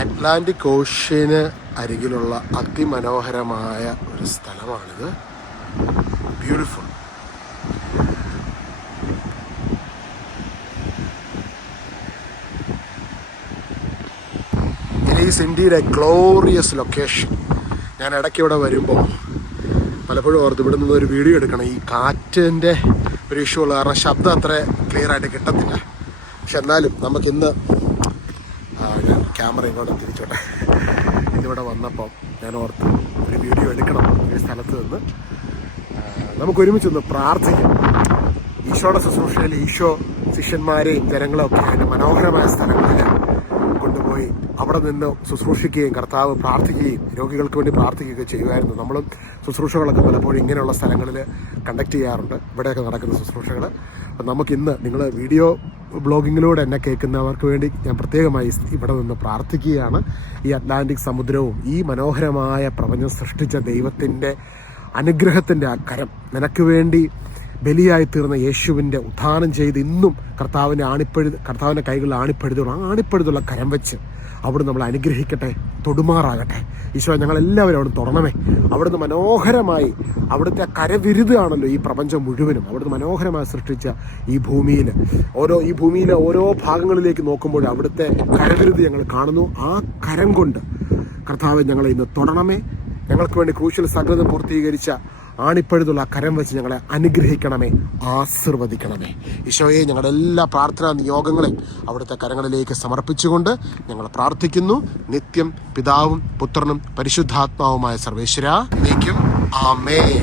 Atlantic ocean അരികിലുള്ള അതിമനോഹരമായ ഒരു സ്ഥലമാണിത്. Beautiful. It is indeed A glorious location. ഞാൻ ഇടയ്ക്ക് ഇവിടെ വരുമ്പോൾ പലപ്പോഴും ഓർത്ത് ഇവിടെ നിന്ന് ഒരു വീഡിയോ എടുക്കണം. ഈ കാറ്റിൻ്റെ ഒരു ഇഷ്യൂ ഉള്ള കാരണം ശബ്ദം അത്ര ക്ലിയർ ആയിട്ട് കിട്ടത്തില്ല. പക്ഷെ എന്നാലും നമുക്കിന്ന് ഞാൻ ക്യാമറ ഇങ്ങോട്ട് തിരിച്ചോട്ടെ. ഇന്നിവിടെ വന്നപ്പോൾ ഞാൻ ഓർത്ത് ഒരു വീഡിയോ എടുക്കണം ഈ സ്ഥലത്ത് നിന്ന്. നമുക്ക് ഒരുമിച്ചൊന്ന് പ്രാർത്ഥിക്കാം. ഈശോയുടെ ശുശ്രൂഷയിൽ ഈശോ ശിഷ്യന്മാരെയും ജനങ്ങളെയൊക്കെ അതിൻ്റെ മനോഹരമായ സ്ഥലങ്ങളിൽ കൊണ്ടുപോയി അവിടെ നിന്ന് ശുശ്രൂഷിക്കുകയും കർത്താവ് പ്രാർത്ഥിക്കുകയും രോഗികൾക്ക് വേണ്ടി പ്രാർത്ഥിക്കുകയൊക്കെ ചെയ്യുമായിരുന്നു. നമ്മളും ശുശ്രൂഷകളൊക്കെ പലപ്പോഴും ഇങ്ങനെയുള്ള സ്ഥലങ്ങളിൽ കണ്ടക്ട് ചെയ്യാറുണ്ട്, ഇവിടെയൊക്കെ നടക്കുന്ന ശുശ്രൂഷകൾ. അപ്പം നമുക്കിന്ന് നിങ്ങൾ വീഡിയോ ബ്ലോഗിങ്ങിലൂടെ എന്നെ കേൾക്കുന്നവർക്ക് വേണ്ടി ഞാൻ പ്രത്യേകമായി ഇവിടെ നിന്ന് പ്രാർത്ഥിക്കുകയാണ്. ഈ അറ്റ്ലാന്റിക് സമുദ്രവും ഈ മനോഹരമായ പ്രപഞ്ചം സൃഷ്ടിച്ച ദൈവത്തിൻ്റെ അനുഗ്രഹത്തിൻ്റെ ആ കരം, നിനക്ക് വേണ്ടി ബലിയായി തീർന്ന യേശുവിൻ്റെ ഉത്ഥാനം ചെയ്ത് ഇന്നും കർത്താവിൻ്റെ കൈകളിൽ ആണിപ്പഴുതുള്ള കരം വെച്ച് അവിടെ നമ്മൾ അനുഗ്രഹിക്കട്ടെ, തൊടുമാറാകട്ടെ. ഈശോ ഞങ്ങളെല്ലാവരും അവിടെ തൊടണമേ. അവിടുന്ന് മനോഹരമായി അവിടുത്തെ കരവിരുതാണല്ലോ ഈ പ്രപഞ്ചം മുഴുവനും. അവിടുന്ന് മനോഹരമായി സൃഷ്ടിച്ച ഈ ഭൂമിയിലെ ഓരോ ഭാഗങ്ങളിലേക്ക് നോക്കുമ്പോൾ അവിടുത്തെ കരവിരുത് ഞങ്ങൾ കാണുന്നു. ആ കരം കൊണ്ട് കർത്താവ് ഞങ്ങളെ ഇന്ന് തൊടണമേ. ഞങ്ങൾക്ക് വേണ്ടി ക്രൂശിൽ സകലത പൂർത്തീകരിച്ച ആണിപ്പഴുതുള്ള കരം വെച്ച് ഞങ്ങളെ അനുഗ്രഹിക്കണമേ, ആശീർവദിക്കണമേ. ഈശോയെ ഞങ്ങളുടെ എല്ലാ പ്രാർത്ഥനാ നിയോഗങ്ങളെയും അവിടുത്തെ കരങ്ങളിലേക്ക് സമർപ്പിച്ചുകൊണ്ട് ഞങ്ങൾ പ്രാർത്ഥിക്കുന്നു. നിത്യം പിതാവും പുത്രനും പരിശുദ്ധാത്മാവുമായ സർവേശ്വരാ, ആമേൻ.